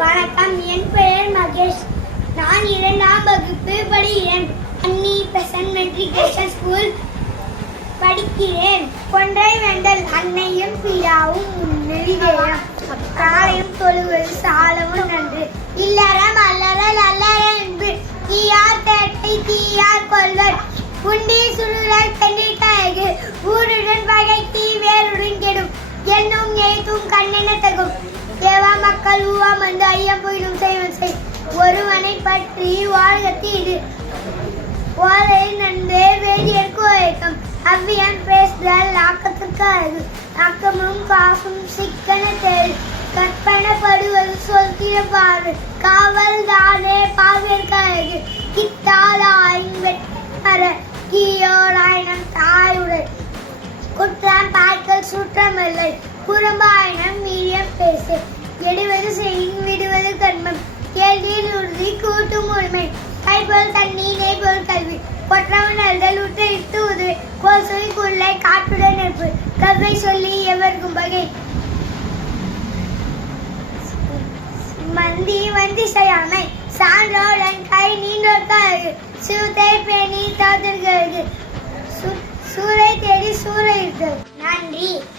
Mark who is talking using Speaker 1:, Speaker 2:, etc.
Speaker 1: வணக்கம். என் பெயர் மகேஷ். நான் இரண்டாம் வகுப்பு படிக்கிறேன். அன்னி பெசன்ட் மெட்ரிகுலேஷன் ஸ்கூல் படிக்கிறேன். கொன்றை வேண்டல் அன்னையும் பிதாவும் முன்னெறிவேயம் காலையும் தொழுவது சாலவும் நன்று. இல்லறம் அல்லறல் அல்லற என்று தீயார் தேட்டை தீயார் கொள்வர். உண்டி சுடுதல் பெண்ணிற்கு ஊர் நினைக்கும் கண்ணென தகும். தேவா மக்கள் ஊவா வந்து ஐயம் போயிடும் செய்வன் செய். ஒருவனை பற்றி வாழ்கத்தி இது. ஓலை நன்றே வேதியற்கு உழைக்கும் அவ்வியம் பேசுதல் ஆக்கத்திற்கு அழகு ஆக்கமும் காசும் சிக்கன தேல் கற்பனப்படுவது சொல்கிற பாடு. காவல் தானே பாவியற்கு அழகு கித்தாலாயின் வெட்மர கீயோராயினம் தாயுடன். குற்றம் பார்க்கல் சுற்றமில்லை குறும்பாயினம் வீரியம் பேசு. எடுவது செய்யும் விடுவது கர்மம். கேள்வியில் உறுதி கூட்டும் உரிமை கைபோல் தண்ணி நெய்போல் கல்வி. கொற்றவன் அல்தல் உற்றெடுத்து இட்டு உதவி கோசொலி குள்ளை காற்றுடன் நெருப்பு. கவ்வை சொல்லி எவர்க்கும் வகை மந்தி வந்தி செய்யாமை. சான்றோடன் கை நீண்டோர்க்கு சிவத்தை பேணி தோதர்களுக்கு சூரை தேடி சூறை நன்றி